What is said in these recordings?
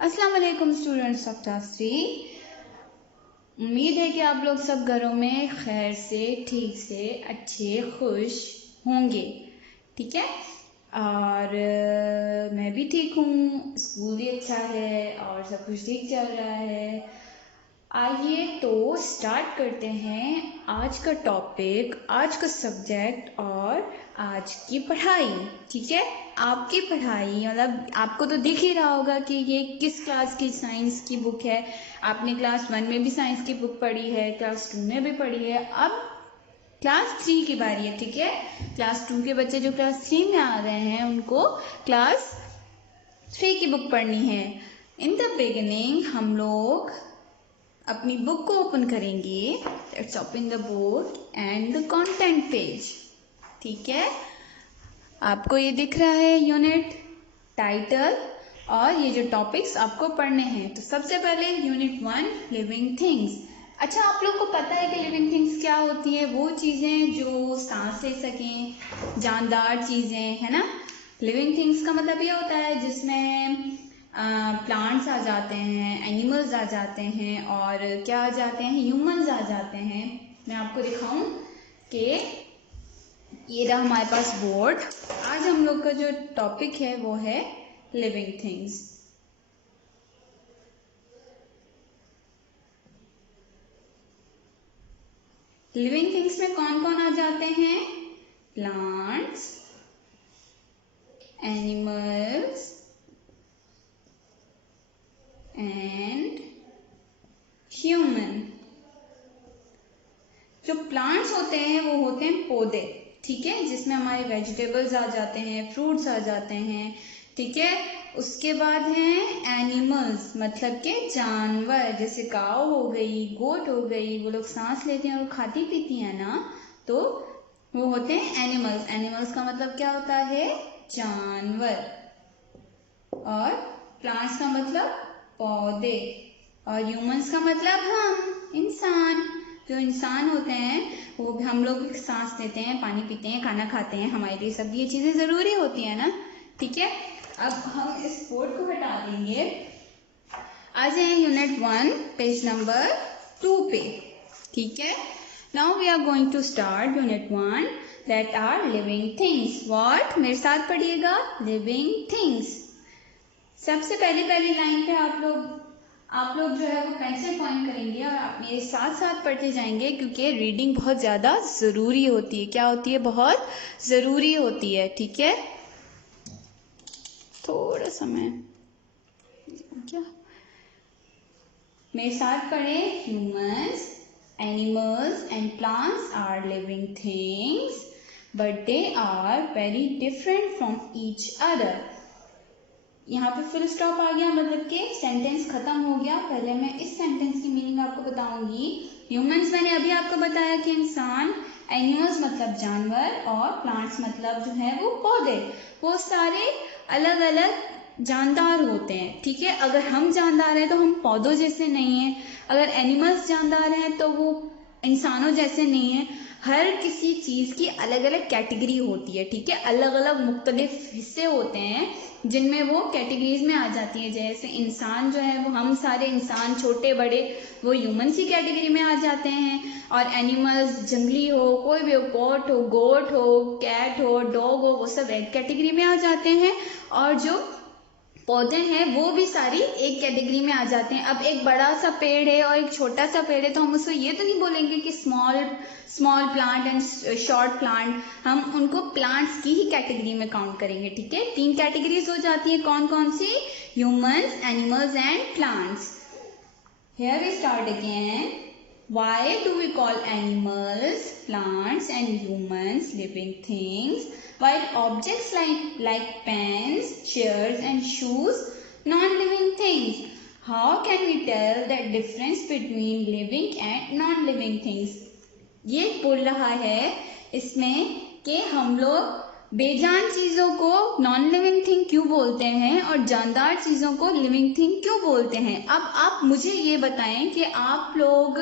अस्सलाम वालेकुम students of class 3। उम्मीद है कि आप लोग सब घरों में खैर से, ठीक से, अच्छे, खुश होंगे। ठीक है। और मैं भी ठीक हूँ, स्कूल भी अच्छा है और सब कुछ ठीक चल रहा है। आइए तो स्टार्ट करते हैं आज का टॉपिक, आज का सब्जेक्ट और आज की पढ़ाई। ठीक है। आपकी पढ़ाई मतलब आपको तो दिख ही रहा होगा कि ये किस क्लास की साइंस की बुक है। आपने क्लास 1 में भी साइंस की बुक पढ़ी है, क्लास 2 में भी पढ़ी है, अब क्लास 3 की बारी है। ठीक है। क्लास 2 के बच्चे जो क्लास 3 में आ रहे हैं उनको क्लास 3 की बुक पढ़नी है। इन द बिगिनिंग हम लोग अपनी बुक को ओपन करेंगे। Let's open the book and the content page. ठीक है। आपको ये दिख रहा है यूनिट, टाइटल और ये जो टॉपिक्स आपको पढ़ने हैं। तो सबसे पहले यूनिट 1 लिविंग थिंग्स। अच्छा, आप लोग को पता है कि लिविंग थिंग्स क्या होती है? वो चीज़ें जो सांस ले सकें, जानदार चीज़ें, है ना। लिविंग थिंग्स का मतलब ये होता है जिसमें प्लांट्स आ जाते हैं, एनिमल्स आ जाते हैं और क्या आ जाते हैं, ह्यूमंस आ जाते हैं। मैं आपको दिखाऊं कि ये रहा हमारे पास बोर्ड। आज हम लोग का जो टॉपिक है वो है लिविंग थिंग्स। लिविंग थिंग्स में कौन कौन आ जाते हैं? Plants, animals and human. जो प्लांट्स होते हैं वो होते हैं पौधे। ठीक है। जिसमें हमारे वेजिटेबल्स आ जाते हैं, फ्रूट्स आ जाते हैं। ठीक है। उसके बाद हैं एनिमल्स, मतलब के जानवर, जैसे काऊ हो गई, गोट हो गई, वो लोग सांस लेते हैं और खाती पीती हैं ना, तो वो होते हैं एनिमल्स। एनिमल्स का मतलब क्या होता है? जानवर। और प्लांट्स का मतलब पौधे। और ह्यूमंस का मतलब हम, इंसान। जो इंसान होते हैं वो भी, हम लोग भी सांस लेते हैं, पानी पीते हैं, खाना खाते हैं, हमारे लिए सब ये चीजें जरूरी होती है ना। ठीक है। अब हम इस बोर्ड को हटा देंगे। आ जाए यूनिट 1 पेज नंबर 2 पे। ठीक है। Now we are going to start unit 1 that are living things. What? मेरे साथ पढ़िएगा, लिविंग थिंग्स। सबसे पहली लाइन पे आप लोग जो है वो पेंसिल पॉइंट करेंगे और आप मेरे साथ साथ पढ़ते जाएंगे, क्योंकि रीडिंग बहुत ज़्यादा ज़रूरी होती है। क्या होती है? बहुत ज़रूरी होती है। ठीक है। थोड़ा समय क्या मेरे साथ पढ़े। Humans, animals and plants are living things but they are very different from each other. यहाँ पे फुल स्टॉप आ गया, मतलब कि सेंटेंस खत्म हो गया। पहले मैं इस सेंटेंस की मीनिंग आपको बताऊंगी। ह्यूमंस मैंने अभी आपको बताया कि इंसान, एनिमल्स मतलब जानवर और प्लांट्स मतलब जो है वो पौधे। वो सारे अलग अलग जानदार होते हैं। ठीक है। अगर हम जानदार हैं तो हम पौधों जैसे नहीं हैं। अगर एनिमल्स जानदार हैं तो वो इंसानों जैसे नहीं है। हर किसी चीज की अलग अलग कैटेगरी होती है। ठीक है। अलग अलग मुख्तलिफ हिस्से होते हैं जिनमें वो कैटेगरीज में आ जाती है। जैसे इंसान जो है वो, हम सारे इंसान छोटे बड़े, वो ह्यूमंस की कैटेगरी में आ जाते हैं। और एनिमल्स जंगली हो, कोई भी हो, कॉट हो, गोट हो, कैट हो, डॉग हो, वो सब एक कैटेगरी में आ जाते हैं। और जो पौधे हैं वो भी सारी एक कैटेगरी में आ जाते हैं। अब एक बड़ा सा पेड़ है और एक छोटा सा पेड़ है तो हम उसको ये तो नहीं बोलेंगे कि small plant and short plant. हम उनको प्लांट्स की ही कैटेगरी में काउंट करेंगे। ठीक है। 3 कैटेगरीज हो जाती है। कौन कौन सी? Humans, animals and plants. Here we start again. Why do we call animals, plants and humans living things, while objects like pens, chairs and shoes non-living things? How can we tell the difference between living and non-living things? ये बोल रहा है इसमें कि हम लोग बेजान चीजों को नॉन लिविंग थिंग क्यों बोलते हैं और जानदार चीजों को लिविंग थिंग क्यों बोलते हैं। अब आप मुझे ये बताएं कि आप लोग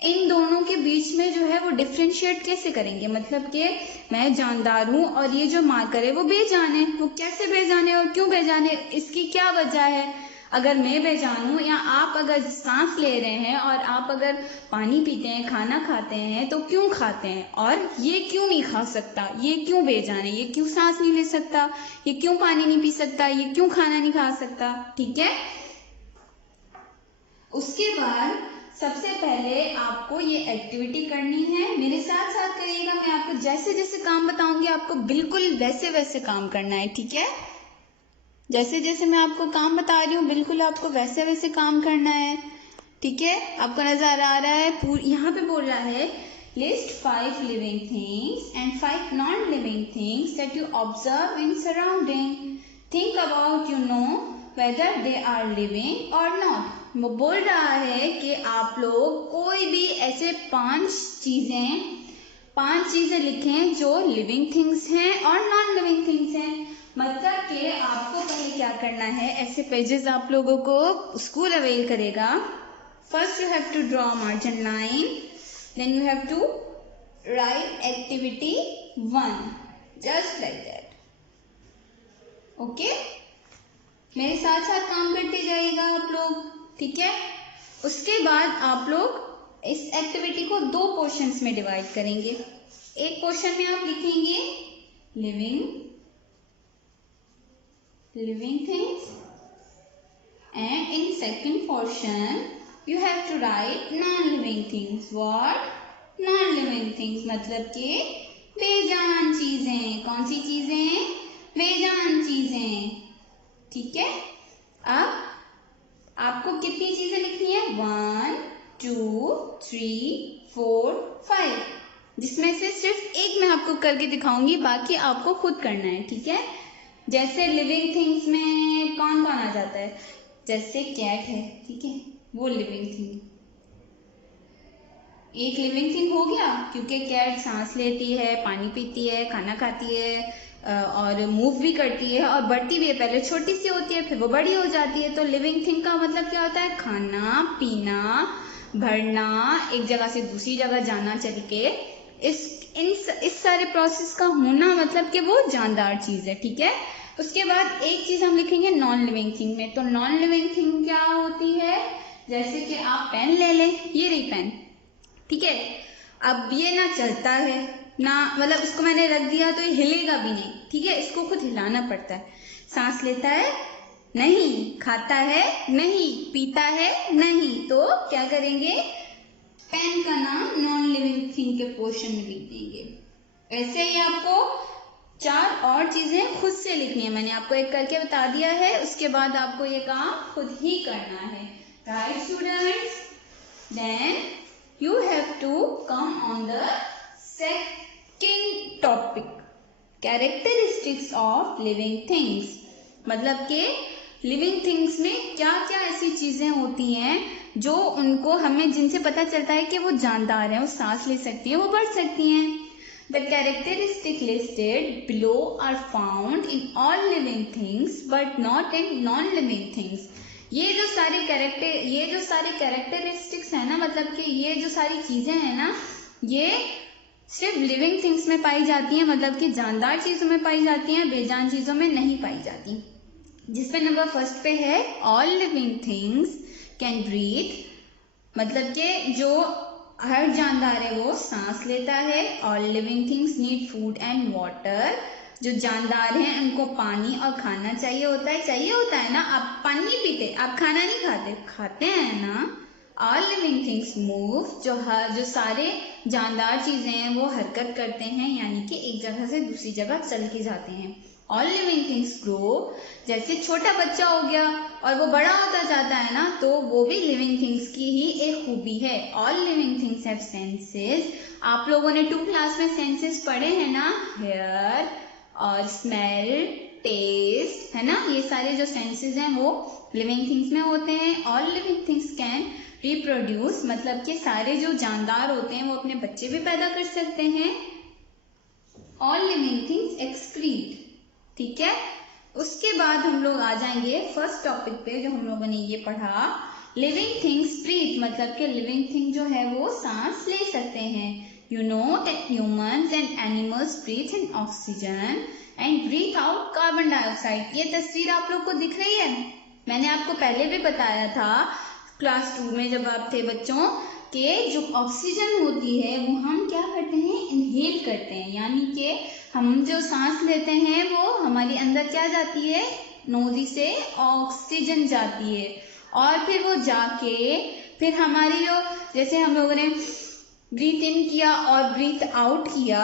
इन दोनों के बीच में जो है वो डिफ्रेंशिएट कैसे करेंगे। मतलब कि मैं जानदार हूं और ये जो मार्कर है वो बेजान है। वो कैसे बेजान है और क्यों बेजान है, इसकी क्या वजह है? अगर मैं बेजान हूँ या आप अगर सांस ले रहे हैं और आप अगर पानी पीते हैं, खाना खाते हैं, तो क्यों खाते हैं, और ये क्यों नहीं खा सकता, ये क्यों बेजान है, ये क्यों सांस नहीं ले सकता, ये क्यों पानी नहीं पी सकता, ये क्यों खाना नहीं खा सकता। ठीक है। उसके बाद सबसे पहले आपको ये एक्टिविटी करनी है, मेरे साथ साथ करिएगा। मैं आपको जैसे जैसे काम बताऊंगी आपको बिल्कुल वैसे वैसे काम करना है। ठीक है। जैसे जैसे मैं आपको काम बता रही हूँ बिल्कुल आपको वैसे वैसे काम करना है। ठीक है। आपको नजर आ रहा है, यहाँ पे बोल रहा है list 5 living things and 5 non living things that you observe in surrounding. Think about whether they are living और नॉट। वो बोल रहा है कि आप लोग कोई भी ऐसे 5 चीजें लिखें जो लिविंग थिंग्स हैं और नॉन लिविंग थिंग्स हैं। मतलब कि आपको पहले क्या करना है, ऐसे पेजेस आप लोगों को स्कूल अवेल करेगा। First you have to draw margin line, then you have to write activity 1 just like that. Okay, मेरे साथ साथ काम करते जाइएगा आप लोग। ठीक है। उसके बाद आप लोग इस एक्टिविटी को 2 पोर्शंस में डिवाइड करेंगे। एक पोर्शन में आप लिखेंगे living things, and in second portion you have to write non-living things. What? Non-living things मतलब कि बेजान चीजें। कौन सी चीजें? बेजान चीजें। ठीक है। अब आपको कितनी चीजें लिखनी है? 1 2 3 4 5, जिसमें से सिर्फ एक मैं आपको करके दिखाऊंगी, बाकी आपको खुद करना है। ठीक है। जैसे लिविंग थिंग्स में कौन कौन आ जाता है? जैसे कैट है, ठीक है, वो लिविंग थिंग, एक लिविंग थिंग हो गया, क्योंकि कैट सांस लेती है, पानी पीती है, खाना खाती है और मूव भी करती है और बढ़ती भी है। पहले छोटी सी होती है, फिर वो बड़ी हो जाती है। तो लिविंग थिंग का मतलब क्या होता है? खाना पीना, बढ़ना, एक जगह से दूसरी जगह जाना चल के, इस सारे प्रोसेस का होना मतलब कि वो जानदार चीज है। ठीक है। उसके बाद एक चीज हम लिखेंगे नॉन लिविंग थिंग में। तो नॉन लिविंग थिंग क्या होती है? जैसे कि आप पेन ले लें, ये रही पेन। ठीक है। अब ये ना चलता है ना, मतलब इसको मैंने रख दिया तो ये हिलेगा भी नहीं। ठीक है। इसको खुद हिलाना पड़ता है। सांस लेता है? नहीं। खाता है? नहीं। पीता है? नहीं। तो क्या करेंगे? पेन का नाम नॉन लिविंग थिंग के पोर्शन में लिख देंगे। ऐसे ही आपको 4 और चीजें खुद से लिखनी है। मैंने आपको एक करके बता दिया है, उसके बाद आपको ये काम खुद ही करना है। Right students? Then you have to come on the second topic, characteristics of living things। मतलब कि लिविंग थिंग्स में क्या क्या ऐसी चीजें होती हैं जो उनको हमें, जिनसे पता चलता है कि वो जानदार हैं, वो सांस ले सकती हैं, वो बढ़ सकती हैं। The characteristics listed below are found in all living things but not in non-living things। ये जो सारे कैरेक्टरिस्टिक्स है ना, मतलब कि ये जो सारी चीजें हैं ना, ये सिर्फ लिविंग थिंग्स में पाई जाती हैं, मतलब कि जानदार चीजों में पाई जाती हैं, बेजान चीजों में नहीं पाई जाती। जिसपे नंबर फर्स्ट पे है all living things can breathe, मतलब कि जो हर जानदार है वो सांस लेता है। All living things need food and water, जो जानदार हैं उनको पानी और खाना चाहिए होता है ना। आप पानी नहीं पीते, आप खाना नहीं खाते हैं ना। ऑल लिविंग थिंग्स मूव, जो सारे जानदार चीजें हैं वो हरकत करते हैं, यानी कि एक जगह से दूसरी जगह चल के जाते हैं। ऑल लिविंग थिंग्स ग्रो, जैसे छोटा बच्चा हो गया और वो बड़ा होता जाता है ना, तो वो भी लिविंग थिंग्स की ही एक खूबी है। All living things have senses. आप लोगों ने 2 क्लास में सेंसेस पढ़े हैं ना, हेयर और स्मेल, टेस्ट, है ना। ये सारे जो सेंसेस हैं वो लिविंग थिंग्स में होते हैं। All living things can reproduce, मतलब कि सारे जो जानदार होते हैं वो अपने बच्चे भी पैदा कर सकते हैं। All living things excrete. ठीक है। उसके बाद हम लोग आ जाएंगे फर्स्ट टॉपिक पे, जो हम लोगों ने ये पढ़ा, लिविंग थिंग्स ब्रीथ, मतलब कि लिविंग थिंग जो है वो सांस ले सकते हैं। You know that humans and animals breathe in oxygen and breathe out carbon dioxide। ये तस्वीर आप लोग को दिख रही है? मैंने आपको पहले भी बताया था क्लास 2 में जब आप थे बच्चों कि जो ऑक्सीजन होती है वो हम क्या करते हैं, इनहेल करते हैं, यानी कि हम जो सांस लेते हैं वो हमारे अंदर क्या जाती है, नोजी से ऑक्सीजन जाती है और फिर वो जाके फिर हमारी जो, जैसे हम लोगों ने ब्रीथ इन किया और ब्रीथ आउट किया,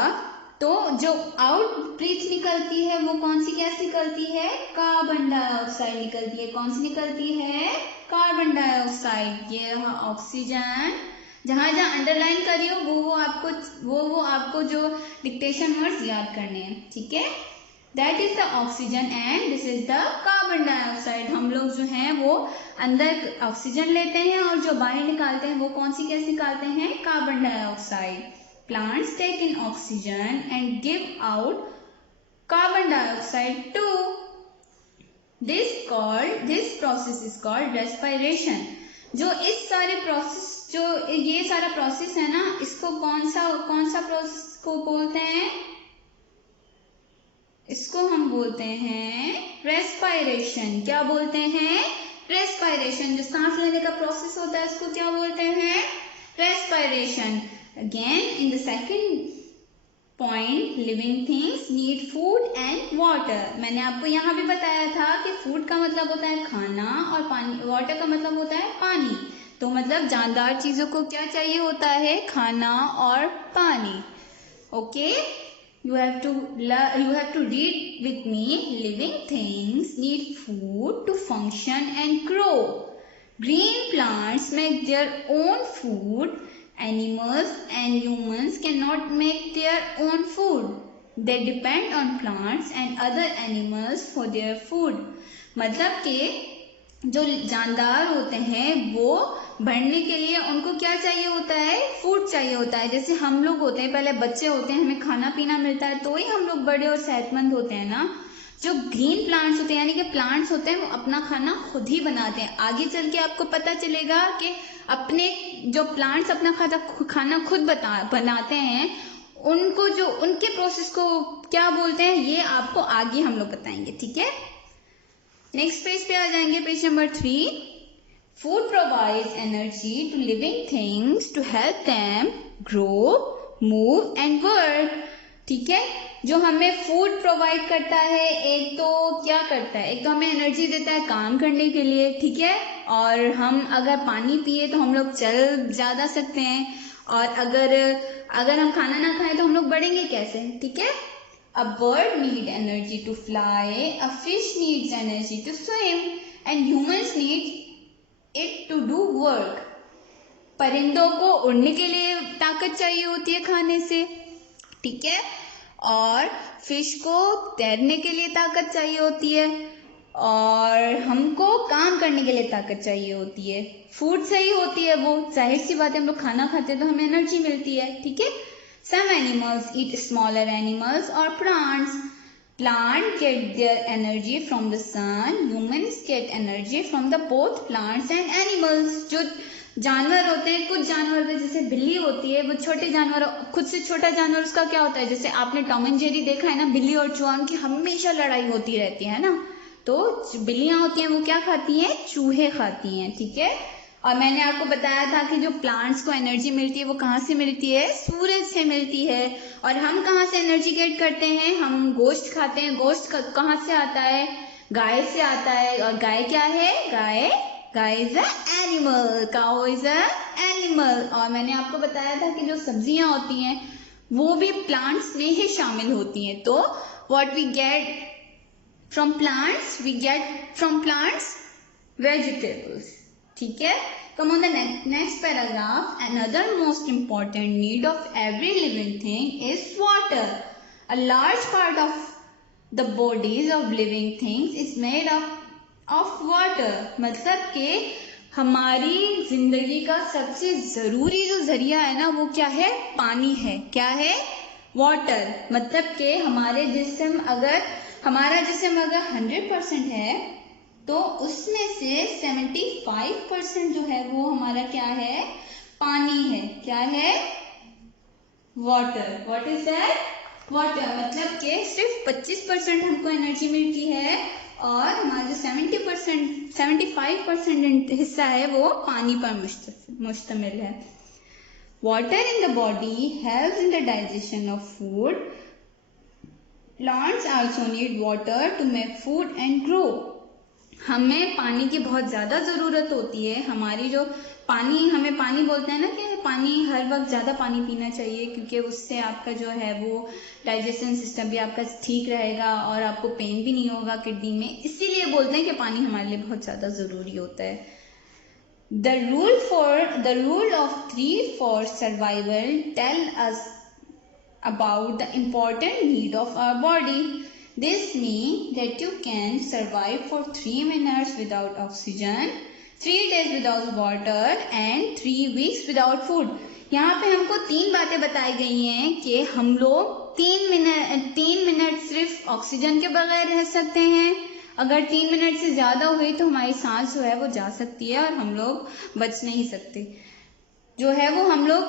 तो जो आउट ब्रीथ निकलती है वो कौन सी गैस निकलती है, कार्बन डाइऑक्साइड निकलती है। कौन सी निकलती है, कार्बन डाइऑक्साइड। ये रहा ऑक्सीजन, जहां जहां अंडरलाइन करी हो वो आपको जो डिक्टेशन वर्ड्स याद करने हैं, ठीक है। That is the oxygen and this is the carbon dioxide. हम लोग जो हैं वो अंदर ऑक्सीजन लेते हैं और जो बाहर निकालते हैं वो कौन सी गैस निकालते हैं, carbon dioxide. Plants take in oxygen and give out carbon dioxide too. This process is called respiration. जो इस सारे प्रोसेस, जो ये सारा प्रोसेस है ना, इसको कौन सा प्रोसेस को बोलते हैं, इसको हम बोलते हैं रेस्पायरेशन। क्या बोलते हैं, रेस्पायरेशन। जो सांस लेने का प्रोसेस होता है उसको क्या बोलते हैं, respiration. Again, in the second point, living things need food and water. मैंने आपको यहाँ भी बताया था कि food का मतलब होता है खाना और पानी, water का मतलब होता है पानी। तो मतलब जानदार चीजों को क्या चाहिए होता है, खाना और पानी। Okay, you have to read with me. Living things need food to function and grow. Green plants make their own food. Animals and humans cannot make their own food. They depend on plants and other animals for their food. मतलब कि जो जानदार होते हैं वो बढ़ने के लिए उनको क्या चाहिए होता है, फूड चाहिए होता है। जैसे हम लोग होते हैं, पहले बच्चे होते हैं, हमें खाना पीना मिलता है तो ही हम लोग बड़े और सेहतमंद होते हैं ना। जो ग्रीन प्लांट्स होते हैं, यानी कि प्लांट्स होते हैं, वो अपना खाना खुद ही बनाते हैं। आगे चल के आपको पता चलेगा कि अपने जो प्लांट्स अपना खाना खुद बनाते हैं, उनको जो उनके प्रोसेस को क्या बोलते हैं, ये आपको आगे हम लोग बताएंगे, ठीक है। नेक्स्ट पेज पे आ जाएंगे, page number 3। Food provides energy to living things to help them grow, move and work. ठीक है, जो हमें फूड प्रोवाइड करता है, एक तो क्या करता है, एक तो हमें एनर्जी देता है काम करने के लिए, ठीक है। और हम अगर पानी पिए तो हम लोग चल ज्यादा सकते हैं, और अगर हम खाना ना खाएं तो हम लोग बढ़ेंगे कैसे, ठीक है। A bird need energy to fly, a fish needs energy to swim and humans need it to do work. परिंदों को उड़ने के लिए ताकत चाहिए होती है खाने से, ठीक है, और फिश को तैरने के लिए ताकत चाहिए होती है, और हमको काम करने के लिए ताकत चाहिए होती है। फूड सही होती है वो, जाहिर सी बात है, हम लोग खाना खाते हैं तो हमें एनर्जी मिलती है, ठीक है। Some animals eat smaller animals और plants. Plant get their energy from the sun, humans get energy from the both plants and animals. जो जानवर होते हैं, कुछ जानवर होते हैं, जैसे बिल्ली होती है, वो छोटे जानवर, खुद से छोटा जानवर, उसका क्या होता है, जैसे आपने टॉम एंड जेरी देखा है ना, बिल्ली और चूहा, उनकी हमेशा लड़ाई होती रहती है ना। तो बिल्लियां होती हैं वो क्या खाती हैं, चूहे खाती हैं, ठीक है। और मैंने आपको बताया था कि जो प्लांट्स को एनर्जी मिलती है वो कहाँ से मिलती है, सूरज से मिलती है। और हम कहाँ से एनर्जी गेट करते हैं, हम गोश्त खाते हैं। गोश्त कहाँ से आता है, गाय से आता है। और गाय क्या है, guy is a animal, cow is a animal. और मैंने आपको बताया था कि जो सब्जियां होती हैं वो भी प्लांट्स में ही शामिल होती हैं। तो what we get from plants, we get from plants vegetables, ठीक है। Come on the next paragraph. Another most important need of every living thing is water. A large part of the bodies of living things is made of water. मतलब कि हमारी जिंदगी का सबसे जरूरी जो जरिया है ना, वो क्या है, पानी है। क्या है, वाटर। मतलब कि हमारा जिस्म अगर 100% है तो उसमें से 75% जो है वो हमारा क्या है, पानी है। क्या है, water. What is that, water. मतलब कि सिर्फ 25% हमको एनर्जी मिलती है और हमारा जो 75% हिस्सा है वो पानी पर मुश्तमिल है। Water in the body helps in the digestion of food. Plants also need water to make food and grow. हमें पानी की बहुत ज़्यादा ज़रूरत होती है। हमारी जो हमें पानी बोलते हैं ना कि पानी हर वक्त ज़्यादा पानी पीना चाहिए, क्योंकि उससे आपका जो है वो डाइजेशन सिस्टम भी आपका ठीक रहेगा और आपको पेन भी नहीं होगा किडनी में। इसीलिए बोलते हैं कि पानी हमारे लिए बहुत ज़्यादा ज़रूरी होता है। The rule of 3 for survival tell us about the important need of our body. This means that you can survive for 3 minutes without oxygen, 3 days without water and 3 weeks without food. यहाँ पे हमको 3 बातें बताई गई हैं कि हम लोग 3 मिनट सिर्फ ऑक्सीजन के बगैर रह सकते हैं। अगर 3 मिनट से ज़्यादा हुई तो हमारी सांस जो है वो जा सकती है और हम लोग बच नहीं सकते। जो है वो हम लोग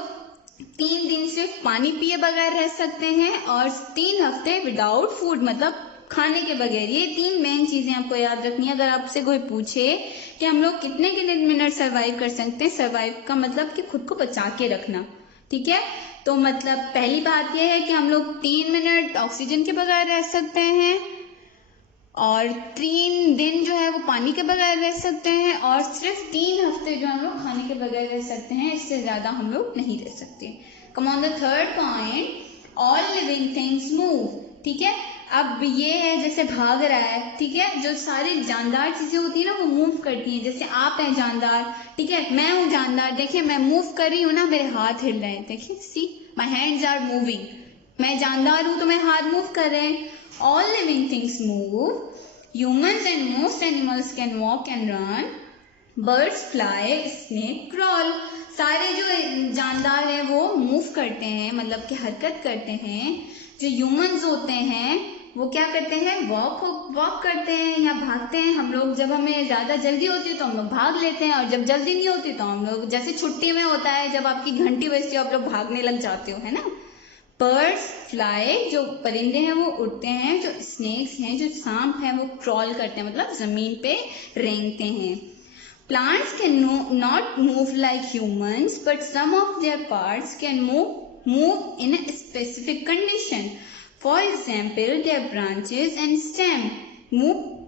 3 दिन सिर्फ पानी पिए बगैर रह सकते हैं और 3 हफ्ते विदाउट फूड, मतलब खाने के बगैर। ये 3 मेन चीजें आपको याद रखनी है। अगर आपसे कोई पूछे कि हम लोग कितने मिनट सरवाइव कर सकते हैं, सरवाइव का मतलब कि खुद को बचा के रखना, ठीक है। तो मतलब पहली बात यह है कि हम लोग 3 मिनट ऑक्सीजन के बगैर रह सकते हैं और 3 दिन जो है वो पानी के बगैर रह सकते हैं और सिर्फ 3 हफ्ते जो हम लोग खाने के बगैर रह सकते हैं। इससे ज्यादा हम लोग नहीं रह सकते। कम on the third point, all living things move, ठीक है। अब ये है जैसे भाग रहा है, ठीक है। जो सारी जानदार चीजें होती है ना वो मूव करती हैं। जैसे आप हैं जानदार, ठीक है, मैं हूँ जानदार। देखिए मैं मूव कर रही हूँ ना, मेरे हाथ हिल रहे हैं, देखिए, सी माई हैंड्स आर मूविंग। मैं जानदार हूँ तो मेरे हाथ मूव कर रहे हैं। All living things move. Humans and most animals can walk and run. Birds fly, snake crawl. सारे जो जानदार हैं वो मूव करते हैं, मतलब कि हरकत करते हैं। जो ह्यूमंस होते हैं वो क्या करते हैं, वॉक करते हैं या भागते हैं। हम लोग जब हमें ज्यादा जल्दी होती है तो हम लोग भाग लेते हैं, और जब जल्दी नहीं होती तो हम लोग, जैसे छुट्टी में होता है जब आपकी घंटी बजती है आप लोग भागने लग जाते हो, है ना। बर्ड्स फ्लाई, जो परिंदे हैं वो उड़ते हैं। जो स्नेक्स हैं, जो सांप हैं, वो क्रॉल करते हैं, मतलब जमीन पे रेंगते हैं। Plants can not move like humans, but some of their parts can move in a specific condition. For example, their branches and stem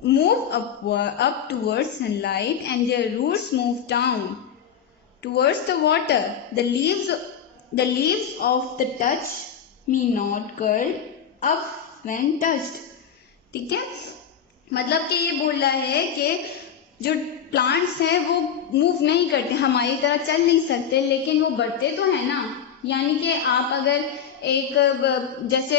move up towards sunlight and their roots move down towards the water. The leaves of the touch me not curl up when touched, ठीक है। मतलब कि ये बोल रहा है कि जो प्लांट्स हैं वो मूव नहीं करते, हमारी तरह चल नहीं सकते, लेकिन वो बढ़ते तो है ना। यानी कि आप अगर एक जैसे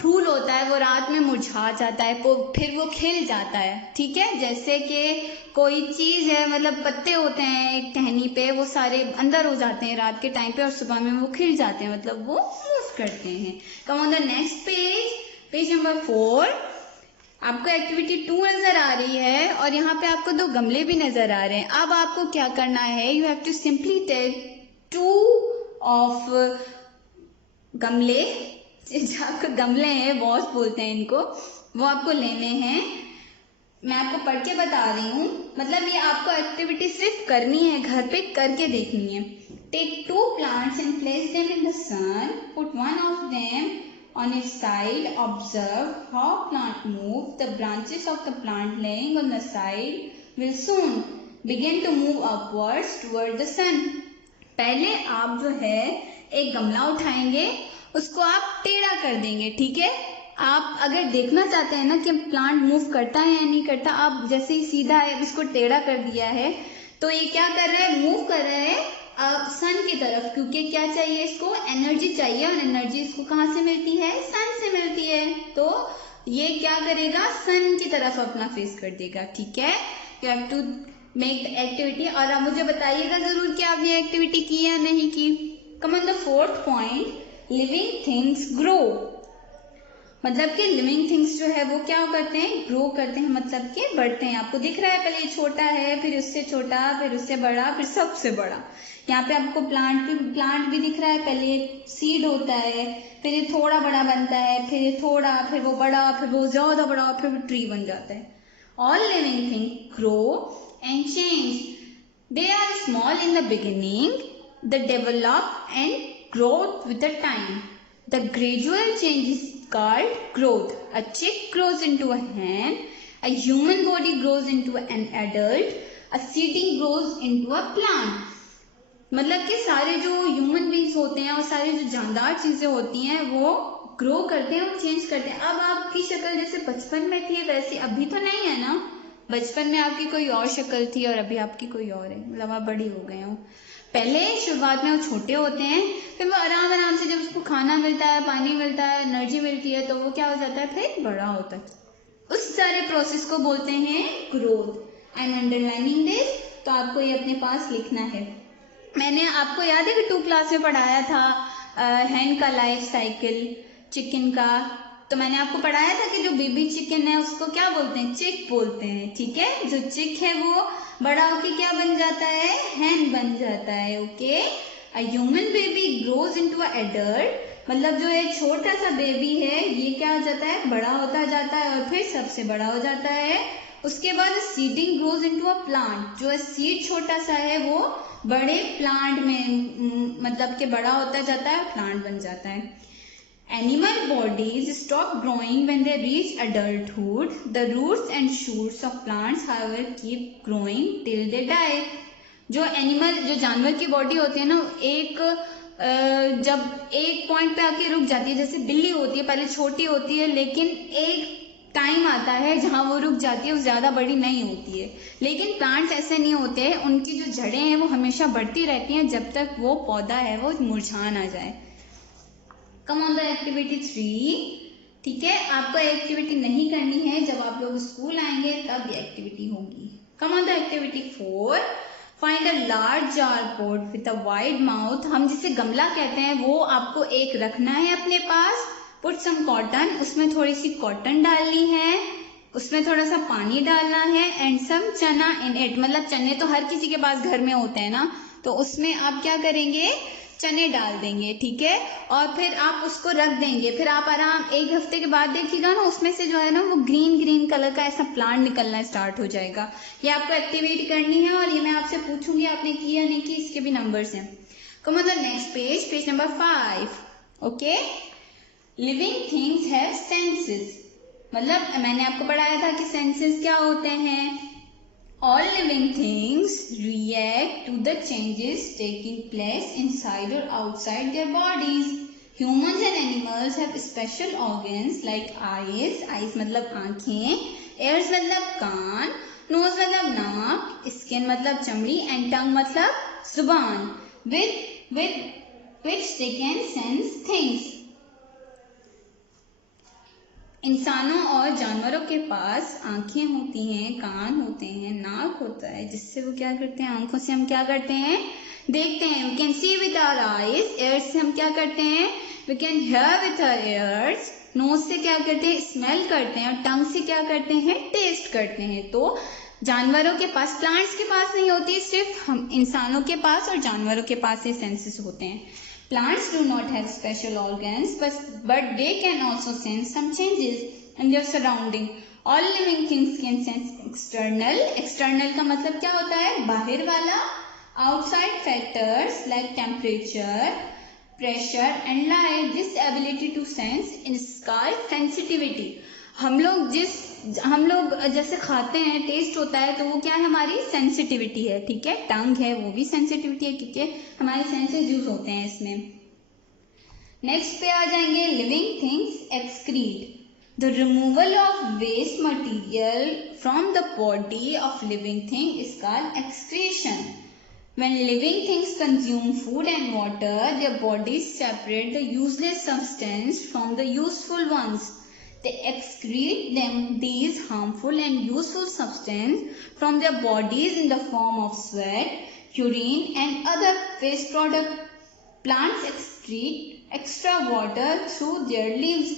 फूल होता है वो रात में मुरझा जाता है, फिर वो खिल जाता है, ठीक है। जैसे कि कोई चीज है, मतलब पत्ते होते हैं एक टहनी पे, वो सारे अंदर हो जाते हैं रात के टाइम पे और सुबह में वो खिल जाते हैं, मतलब वो मूव करते हैं। कम on the next page number 4। आपको एक्टिविटी 2 नजर आ रही है और यहाँ पे आपको 2 गमले भी नजर आ रहे हैं। अब आपको क्या करना है, you have to simply take 2 of गमले, जो आपको गमले हैं, वॉस बोलते हैं इनको, वो आपको लेने हैं। मैं आपको पढ़ के बता रही हूँ, मतलब ये आपको एक्टिविटी सिर्फ करनी है, घर पे करके देखनी है। Take 2 plants and place them in the sun. Put one of them on its side. Observe how plant move. The branches of the plant laying on the side will soon begin to move upwards toward the sun. पहले आप जो है एक गमला उठाएंगे, उसको आप टेढ़ा कर देंगे, ठीक है। आप अगर देखना चाहते हैं ना कि प्लांट मूव करता है या नहीं करता, आप जैसे ही सीधा है इसको टेढ़ा कर दिया है तो ये क्या कर रहा है, मूव कर रहा है सन की तरफ, क्योंकि क्या चाहिए इसको, एनर्जी चाहिए, और एनर्जी इसको कहाँ से मिलती है, सन से मिलती है। तो ये क्या करेगा, सन की तरफ अपना फेस कर देगा, ठीक है। You have to make the activity, और अब मुझे बताइएगा जरूर कि आप ये एक्टिविटी की या नहीं की। कम on the 4th point, living things grow. मतलब कि लिविंग थिंग्स जो है वो क्या करते हैं, ग्रो करते हैं, मतलब कि बढ़ते हैं। आपको दिख रहा है पहले छोटा है, फिर उससे छोटा, फिर उससे बड़ा, फिर सबसे बड़ा। यहाँ पे आपको प्लांट भी दिख रहा है, पहले ये सीड होता है, फिर ये थोड़ा बड़ा बनता है, फिर ये थोड़ा, फिर वो बड़ा, फिर वो ज्यादा बड़ा, फिर वो ट्री बन जाता है। All living things grow and change. They are small in the beginning, they develop and grow with the time. The gradual change is called growth. A chick grows into a hen, a human body grows into an adult, a seedling grows into a plant. मतलब कि सारे जो human beings होते हैं और सारी जो जानदार चीजें होती हैं वो ग्रो करते हैं और चेंज करते हैं. अब आपकी शक्ल जैसे बचपन में थी वैसी अभी तो नहीं है ना. बचपन में आपकी कोई और शक्ल थी और अभी आपकी कोई और है. मतलब आप बड़ी हो गए हो. पहले शुरुआत में वो छोटे होते हैं, फिर वो आराम आराम से जब उसको खाना मिलता है, पानी मिलता है, एनर्जी मिलती है तो वो क्या हो जाता है, फिर बड़ा होता है. उस सारे प्रोसेस को बोलते हैं growth. I am underlining this. तो आपको ये अपने पास लिखना है. मैंने आपको याद है कि 2 क्लास में पढ़ाया था हैन का लाइफ साइकिल, चिकन का. तो मैंने आपको पढ़ाया था कि जो बेबी चिकन है उसको क्या बोलते हैं, चिक बोलते हैं. ठीक है. जो चिक है वो बड़ा होके क्या बन जाता है, हैन बन जाता है. Okay. A human baby grows into a adult. मतलब जो एक छोटा सा बेबी है ये क्या हो जाता है, बड़ा होता जाता है और फिर सबसे बड़ा हो जाता है. उसके बाद seeding grows into a plant. जो सीड छोटा सा है वो बड़े प्लांट में मतलब कि बड़ा होता जाता है और प्लांट बन जाता है. Animal bodies stop growing when they reach adulthood. The roots and shoots of plants, however, keep growing till they die. जो जानवर की बॉडी होती है ना, जब एक पॉइंट पे आके रुक जाती है. जैसे बिल्ली होती है, पहले छोटी होती है लेकिन एक टाइम आता है जहां वो रुक जाती है, वो ज्यादा बड़ी नहीं होती है. लेकिन प्लांट्स ऐसे नहीं होते हैं. उनकी जो जड़ें हैं वो हमेशा बढ़ती रहती हैं जब तक वो पौधा है वो मुरझा ना जाए. कम ऑन द एक्टिविटी 3. ठीक है. आपको एक्टिविटी नहीं करनी है, जब आप लोग स्कूल आएंगे तब ये एक्टिविटी होगी. कम on the activity 4. Find a large jar pot with a wide mouth. हम जिसे गमला कहते हैं वो आपको एक रखना है अपने पास. Put some cotton. उसमें थोड़ी सी कॉटन डालनी है, उसमें थोड़ा सा पानी डालना है. एंड सम चना इन इट. मतलब चने तो हर किसी के पास घर में होते हैं ना, तो उसमें आप क्या करेंगे, चने डाल देंगे. ठीक है. और फिर आप उसको रख देंगे. फिर आप आराम 1 हफ्ते के बाद देखिएगा ना, उसमें से जो है ना वो ग्रीन ग्रीन कलर का ऐसा प्लांट निकलना स्टार्ट हो जाएगा. ये आपको एक्टिविटी करनी है और ये मैं आपसे पूछूंगी आपने की या नहीं की, इसके भी नंबर्स हैं. कम on the next page, page number 5. Okay. Living things have senses. मतलब मैंने आपको पढ़ाया था कि सेंसेस क्या होते हैं. All living things react to the changes taking place inside or outside their bodies. Humans and animals have special organs like eyes. Eyes मतलब आंखें, ears मतलब कान, nose मतलब नाक, skin मतलब चमड़ी and tongue मतलब जुबान. With which they can sense things. इंसानों और जानवरों के पास आंखें होती हैं, कान होते हैं, नाक होता है, जिससे वो क्या करते हैं, आंखों से हम क्या करते हैं, देखते हैं. We can see with our eyes. ears से हम क्या करते हैं, we can hear with our ears. Nose से क्या करते हैं, स्मेल करते हैं. और टंग से क्या करते हैं, टेस्ट करते हैं. तो जानवरों के पास, प्लांट्स के पास नहीं होती, सिर्फ हम इंसानों के पास और जानवरों के पास ये सेंसेस होते हैं. Plants do not have special organs, but they can also sense some changes in their surrounding. All living things can sense external. External का मतलब क्या होता है, बाहर वाला. Outside factors like temperature, pressure and light. This ability to sense is called sensitivity. हम लोग जैसे खाते हैं, टेस्ट होता है, तो वो क्या है, हमारी सेंसिटिविटी है. ठीक है. टंग है वो भी सेंसिटिविटी है क्योंकि हमारे सेंसेस यूज होते हैं इसमें. नेक्स्ट पे आ जाएंगे. Living things excrete. The removal of waste material from the body of living thing is called excretion. When living things consume food and water, their bodies separate the useless substance from the useful ones. They excrete these harmful and useful substances from their bodies in the form of sweat, urine and other waste products. Plants excrete extra water through their leaves.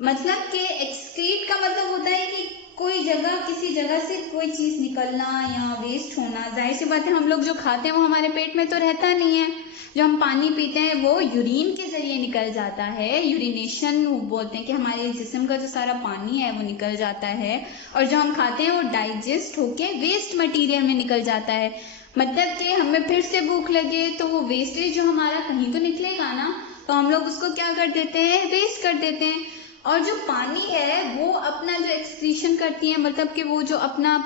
मतलब कि excrete का मतलब होता है कि कोई जगह, किसी जगह से कोई चीज निकलना या वेस्ट होना, जाहिर सी बात है, हम लोग जो खाते हैं वो हमारे पेट में तो रहता नहीं है। जो हम पानी पीते हैं वो यूरिन के जरिए निकल जाता है, यूरिनेशन बोलते हैं कि हमारे जिस्म का जो सारा पानी है वो निकल जाता है। और जो हम खाते हैं वो डाइजेस्ट होके वेस्ट मटेरियल में निकल जाता है। मतलब कि हमें फिर से भूख लगे तो वो वेस्टेज जो हमारा कहीं तो निकलेगा ना, तो हम लोग उसको क्या कर देते हैं, वेस्ट कर देते हैं। और जो पानी है वो अपना जो एक्सक्रीशन करती है, मतलब कि वो जो अपना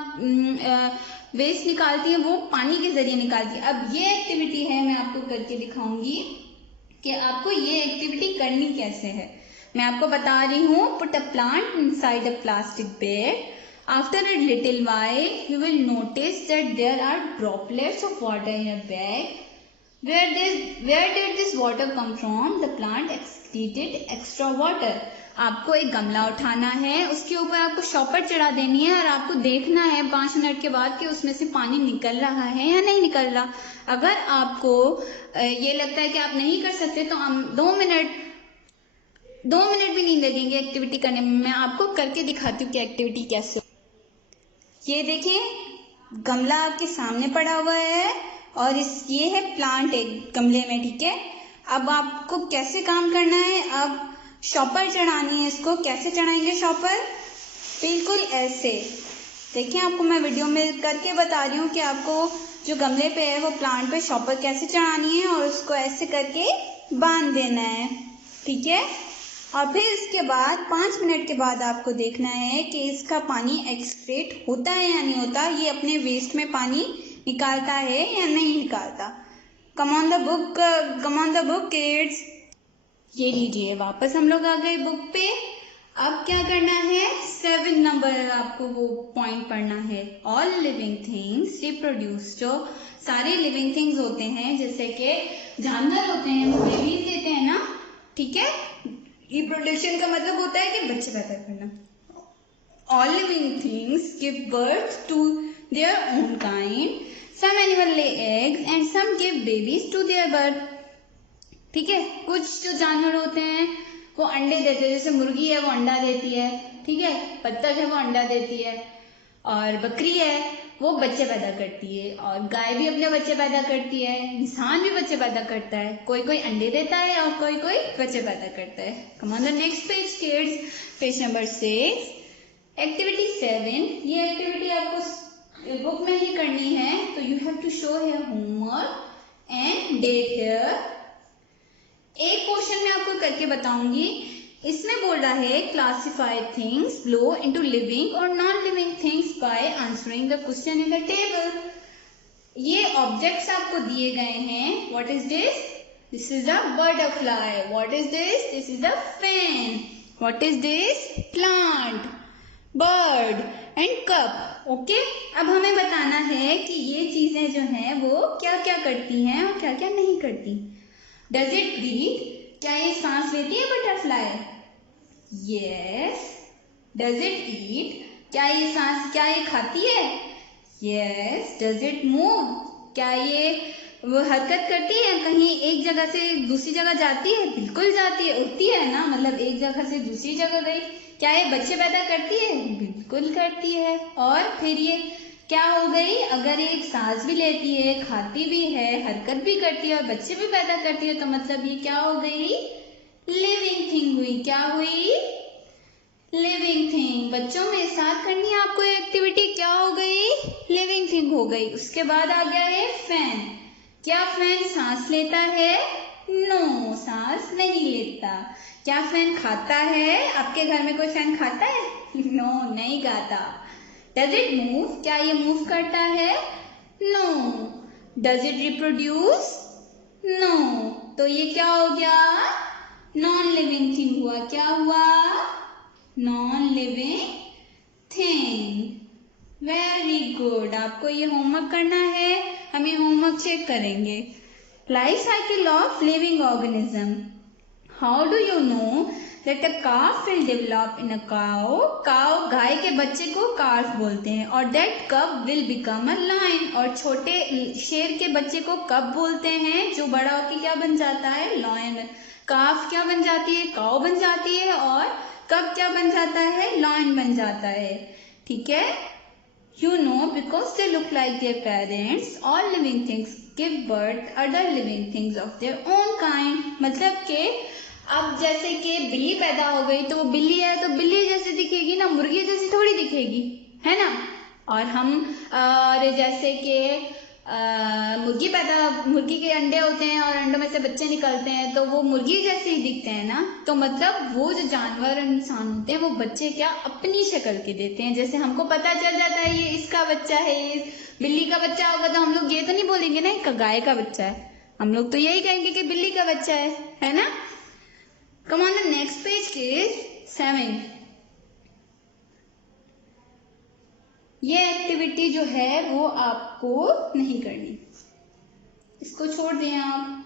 वेस्ट निकालती है वो पानी के जरिए निकालती है। अब ये एक्टिविटी है, मैं आपको करके दिखाऊंगी कि आपको ये एक्टिविटी करनी कैसे है। मैं आपको बता रही हूँ, put a plant inside a plastic bag. After a little while, you will notice that there are droplets of water in a bag. Where did this water come from? The plant excreted extra water. आपको एक गमला उठाना है, उसके ऊपर आपको shopper चढ़ा देनी है और आपको देखना है 5 मिनट के बाद कि उसमें से पानी निकल रहा है या नहीं निकल रहा। अगर आपको ये लगता है कि आप नहीं कर सकते तो हम 2 मिनट भी नहीं लगेंगे एक्टिविटी करने में। मैं आपको करके दिखाती हूँ कि एक्टिविटी कैसे। ये देखिए, गमला आपके सामने पड़ा हुआ है और ये है प्लांट एक गमले में, ठीक है। अब आपको कैसे काम करना है, अब शॉपर चढ़ानी है इसको। कैसे चढ़ाएंगे शॉपर? बिल्कुल ऐसे। देखिए, आपको मैं वीडियो में करके बता रही हूँ कि आपको जो गमले पे है वो प्लांट पे शॉपर कैसे चढ़ानी है और उसको ऐसे करके बांध देना है, ठीक है। और फिर इसके बाद 5 मिनट के बाद आपको देखना है कि इसका पानी एक्सक्रेट होता है या नहीं होता, ये अपने वेस्ट में पानी निकालता है या नहीं निकालता। कम ऑन द बुक किड्स। ये लीजिए, वापस हम लोग आ गए बुक पे। अब क्या करना है, 7 नंबर आपको वो पॉइंट पढ़ना है। All living things reproduce. जो सारे लिविंग थिंग्स होते हैं, जैसे कि जानवर होते हैं वो बेबीज देते हैं ना, ठीक है। रिप्रोडक्शन का मतलब होता है कि बच्चे पैदा करना। All living things give birth to their own kind. Some animal lay eggs and some give babies to their birth. ठीक है, कुछ जो जानवर होते हैं वो अंडे देते हैं, जैसे मुर्गी है वो अंडा देती है, ठीक है। बत्तख है वो अंडा देती है, और बकरी है वो बच्चे पैदा करती है, और गाय भी अपने बच्चे पैदा करती है, इंसान भी बच्चे पैदा करता है। कोई कोई अंडे देता है और कोई कोई बच्चे पैदा करता है। Come on the next page kids, page number 6, activity 7। ये एक्टिविटी आपको बुक में ही करनी है, तो you have to show here homework and date here. एक क्वेश्चन मैं आपको करके बताऊंगी, इसमें बोल रहा है classify things below into living और non living things by answering the question in the table. ये ऑब्जेक्ट्स आपको दिए गए हैं। What is this? This is the butterfly. What is this? This is the fan. What is this? Plant, bird and cup. Okay, अब हमें बताना है कि ये चीजें जो हैं वो क्या क्या करती हैं और क्या क्या नहीं करती। Does it breathe? क्या ये सांस लेती है butterfly? Yes. Does it eat? क्या ये खाती है? Yes. Does it move? क्या ये वो हरकत करती है, कहीं एक जगह से दूसरी जगह जाती है? बिल्कुल जाती है, उड़ती है ना, मतलब एक जगह से दूसरी जगह गई। क्या ये बच्चे पैदा करती है? बिल्कुल करती है। और फिर ये क्या हो गई, अगर एक सांस भी लेती है, खाती भी है, हरकत भी करती है और बच्चे भी पैदा करती है, तो मतलब ये क्या हो गई, लिविंग थिंग हुई। क्या हुई? Living thing. बच्चों में साथ करनी है आपको एक्टिविटी, क्या हो गई, लिविंग थिंग हो गई। उसके बाद आ गया है फैन। क्या फैन सांस लेता है? नो, सांस नहीं लेता। क्या फैन खाता है? आपके घर में कोई फैन खाता है? नो, नहीं खाता। Does it move? क्या ये मूव करता है? No. Does it reproduce? No. तो ये क्या हो गया, नॉन लिविंग थिंग हुआ। क्या हुआ? Non living thing. Very good. आपको ये होमवर्क करना है, हम ये होमवर्क चेक करेंगे। Life cycle of living organism. How do you know that a calf will develop in a cow? काव, गाय के बच्चे को calf बोलते हैं। और that cub will become a lion, और छोटे शेर के बच्चे को कब बोलते हैं, जो बड़ा होके क्या बन जाता है, lion। calf क्या बन जाती है, काव बन जाती है, और कब क्या बन जाता है, lion बन जाता है। ठीक है, You know, because they look like their parents, all living things give birth other living things of their own kind. मतलब कि अब जैसे कि बिल्ली पैदा हो गई तो वो बिल्ली है तो बिल्ली जैसी दिखेगी ना, मुर्गी जैसी थोड़ी दिखेगी, है ना। और हम जैसे कि मुर्गी के अंडे होते हैं और अंडों में से बच्चे निकलते हैं तो वो मुर्गी जैसे ही दिखते हैं ना। तो मतलब वो जो जानवर इंसान होते हैं वो बच्चे क्या अपनी शक्ल के देते हैं। जैसे हमको पता चल जाता है ये इसका बच्चा है, ये बिल्ली का बच्चा होगा, तो हम लोग ये तो नहीं बोलेंगे ना एक गाय का बच्चा है, हम लोग तो यही कहेंगे कि बिल्ली का बच्चा है ना। कम on the next page is 7। ये एक्टिविटी जो है वो आपको नहीं करनी, इसको छोड़ दें आप।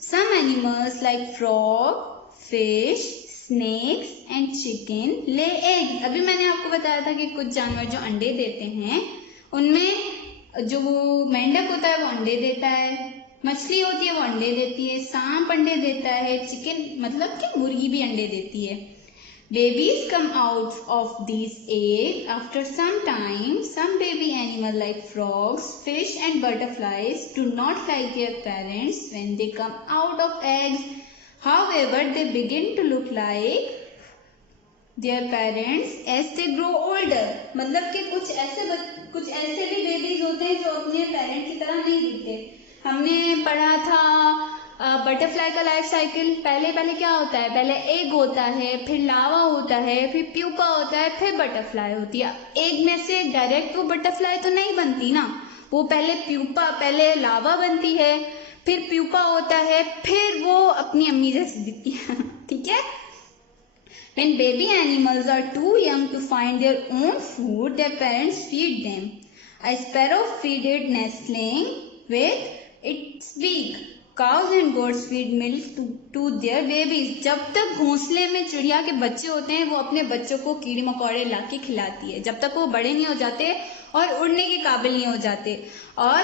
Some animals like frog, fish, snakes and chicken lay eggs। अभी मैंने आपको बताया था कि कुछ जानवर जो अंडे देते हैं, उनमें जो मेंढक होता है वो अंडे देता है, मछली होती है वो अंडे देती है, सांप अंडे देता है, चिकन मतलब कि मुर्गी भी अंडे देती है। Babies come out of these eggs after some time. Some baby animals like frogs, fish and butterflies do not like their parents when they come out of eggs. However, they begin to look like their parents as they grow older. मतलब कि कुछ ऐसे भी babies होते हैं जो अपने parent की तरह नहीं दिखते। हमने पढ़ा था बटरफ्लाई का लाइफ साइकिल। पहले क्या होता है, पहले एग होता है, फिर लावा होता है, फिर प्यूपा होता है, फिर बटरफ्लाई होती है। एग में से डायरेक्ट वो बटरफ्लाई तो नहीं बनती ना, वो पहले लावा बनती है, फिर प्यूपा होता है, फिर वो अपनी अम्मी जैसी दिखती है। ठीक है। When baby animals are too young to find their own food, their parents feed them. A sparrow feeded nestling with its beak. Cows and goats feed milk to their babies. जब तक घोंसले में चिड़िया के बच्चे होते हैं वो अपने बच्चों को कीड़े मकोड़े लाके खिलाती है, जब तक वो बड़े नहीं हो जाते और उड़ने के काबिल नहीं हो जाते। और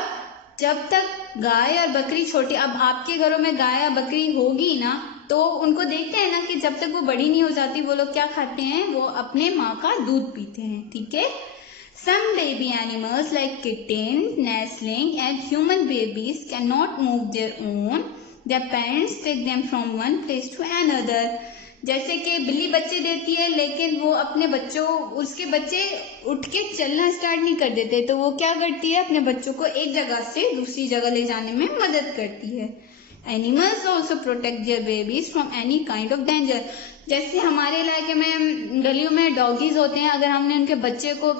जब तक गाय और बकरी छोटी, अब आपके घरों में गाय या बकरी होगी ना तो उनको देखते हैं ना कि जब तक वो बड़ी नहीं हो जाती वो लोग क्या खाते हैं, वो अपने माँ का दूध पीते हैं। ठीक है। Some baby animals like kittens, nestling and human babies cannot move their own. Their parents take them from one place to another. जैसे कि बिल्ली बच्चे देती है लेकिन वो उसके बच्चे उठ के चलना स्टार्ट नहीं कर देते, तो वो क्या करती है, अपने बच्चों को एक जगह से दूसरी जगह ले जाने में मदद करती है। Animals also protect their babies from any kind of danger. जैसे हमारे इलाके में गलियों में डॉगीज होते हैं, अगर हमने उनके बच्चे को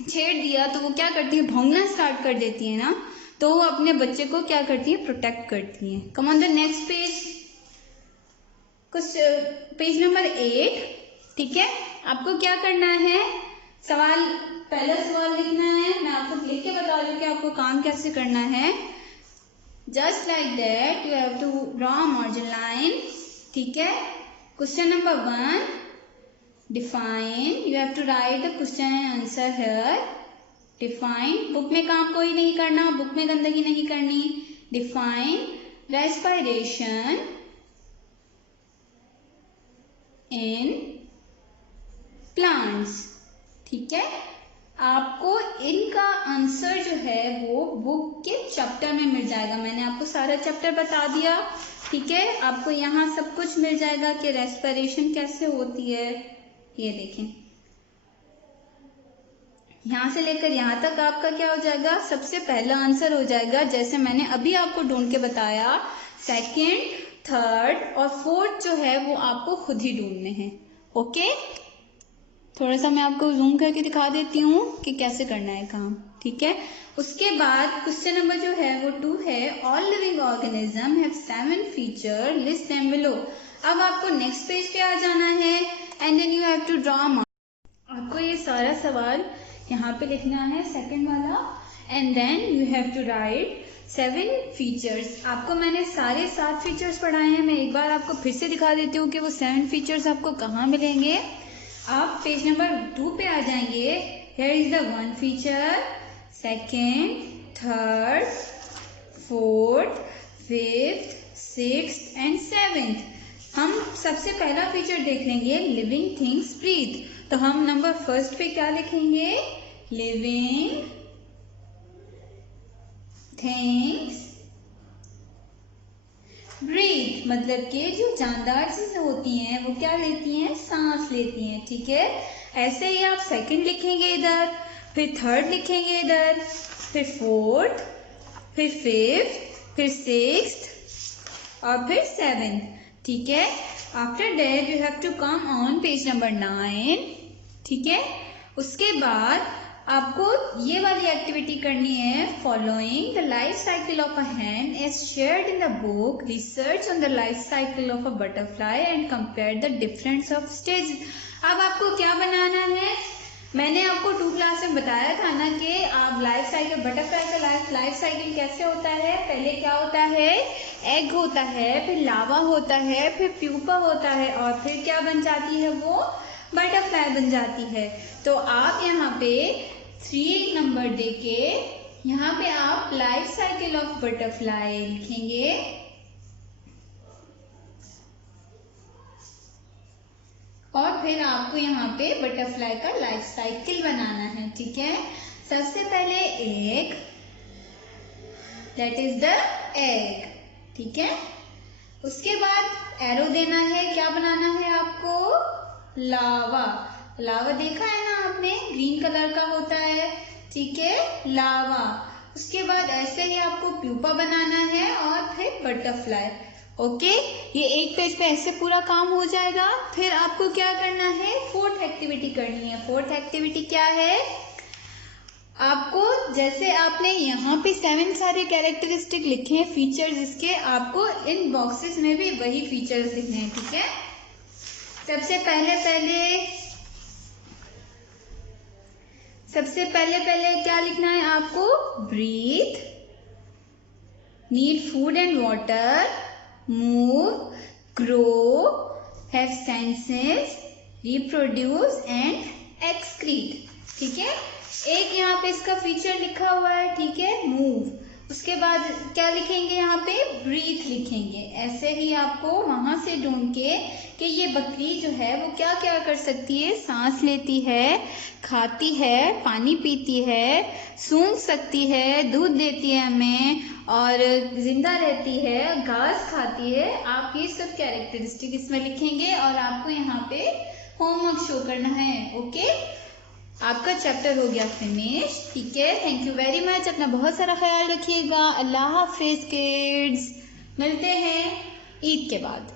छेड़ दिया तो वो क्या करती है, भौंकना स्टार्ट कर देती है ना, तो वो अपने बच्चे को क्या करती है, प्रोटेक्ट करती है। Come on the next page, page number 8। ठीक है। आपको क्या करना है, पहला सवाल लिखना है। मैं आपको लिख के बता रही हूँ कि आपको काम कैसे करना है। Just like that you have to draw a margin line. ठीक है। Question number 1, define. You have to write the question and answer here. Define. Book में काम कोई नहीं करना, बुक में गंदगी नहीं करनी। Define respiration in plants. ठीक है। आपको इनका आंसर जो है वो बुक के चैप्टर में मिल जाएगा। मैंने आपको सारा चैप्टर बता दिया। ठीक है। आपको यहाँ सब कुछ मिल जाएगा कि रेस्पिरेशन कैसे होती है। ये देखें, यहां से लेकर यहां तक आपका क्या हो जाएगा, सबसे पहला आंसर हो जाएगा जैसे मैंने अभी आपको ढूंढ के बताया। सेकंड, थर्ड और फोर्थ जो है वो आपको खुद ही ढूंढने हैं। ओके। थोड़ा सा मैं आपको जूम करके दिखा देती हूँ कि कैसे करना है काम। ठीक है। उसके बाद क्वेश्चन नंबर जो है वो 2 है। All living organism have 7 feature, list them below. अब आपको नेक्स्ट पेज पे आ जाना है and then you have to draw. आपको ये सारा सवाल यहाँ पे लिखना है, सेकंड वाला, and then you have to write 7 features. आपको मैंने सारे 7 फीचर्स पढ़ाए हैं। मैं एक बार आपको फिर से दिखा देती हूँ कि वो 7 फीचर्स आपको कहाँ मिलेंगे। आप पेज नंबर 2 पे आ जाएंगे। Here is the 1 feature, second, third, fourth, fifth, sixth and 7th। हम सबसे पहला फीचर देख लेंगे, लिविंग थिंग्स ब्रीथ। तो हम नंबर फर्स्ट पे क्या लिखेंगे? लिविंग थिंग्स ब्रीथ, मतलब कि जो जानदार चीजें होती हैं वो क्या लेती हैं? सांस लेती हैं। ठीक है, ऐसे ही आप सेकंड लिखेंगे इधर, फिर थर्ड लिखेंगे इधर, फिर फोर्थ, फिर फिफ्थ, फिर सिक्स्थ और फिर सेवेंथ। ठीक है, after that you have to come on page number 9। ठीक है, उसके बाद आपको ये वाली एक्टिविटी करनी है। Following the life cycle of a hen as shared in the book research on the life cycle of a butterfly and compare the difference of stage. अब आपको क्या बनाना है? मैंने आपको 2 क्लास में बताया था ना कि आप लाइफ साइकिल, बटरफ्लाई का लाइफ साइकिल कैसे होता है। पहले क्या होता है? एग होता है, फिर लावा होता है, फिर प्यूपा होता है और फिर क्या बन जाती है? वो बटरफ्लाई बन जाती है। तो आप यहाँ पे 3 नंबर देके यहाँ पे आप लाइफ साइकिल ऑफ बटरफ्लाई लिखेंगे और फिर आपको यहाँ पे बटरफ्लाई का लाइफ साइकिल बनाना है। ठीक है, सबसे पहले egg, that is the egg. ठीक है, उसके बाद एरो देना है। क्या बनाना है आपको? लावा। लावा देखा है ना आपने, ग्रीन कलर का होता है। ठीक है, लावा। उसके बाद ऐसे ही आपको प्यूपा बनाना है और फिर बटरफ्लाई। ओके, ये एक पेज पे ऐसे पूरा काम हो जाएगा। फिर आपको क्या करना है? फोर्थ एक्टिविटी करनी है। फोर्थ एक्टिविटी क्या है? आपको जैसे आपने यहाँ पे 7 सारे कैरेक्टरिस्टिक लिखे हैं, फीचर्स, इसके आपको इन बॉक्सेस में भी वही फीचर्स लिखने हैं। ठीक है, सबसे पहले क्या लिखना है आपको? Breathe, need food and water, move, grow, have senses, reproduce and excrete. ठीक है, एक यहाँ पे इसका फीचर लिखा हुआ है। ठीक है, मूव। उसके बाद क्या लिखेंगे? यहाँ पे ब्रीथ लिखेंगे। ऐसे ही आपको वहां से ढूंढ के कि ये बकरी जो है वो क्या क्या कर सकती है? सांस लेती है, खाती है, पानी पीती है, सूंघ सकती है, दूध देती है हमें और जिंदा रहती है, घास खाती है। आप ये सब कैरेक्टरिस्टिक इसमें लिखेंगे और आपको यहाँ पे होमवर्क शो करना है। ओके, आपका चैप्टर हो गया फिनिश। ठीक है, थैंक यू वेरी मच। अपना बहुत सारा ख्याल रखिएगा। अल्लाह हाफिज किड्स, मिलते हैं ईद के बाद।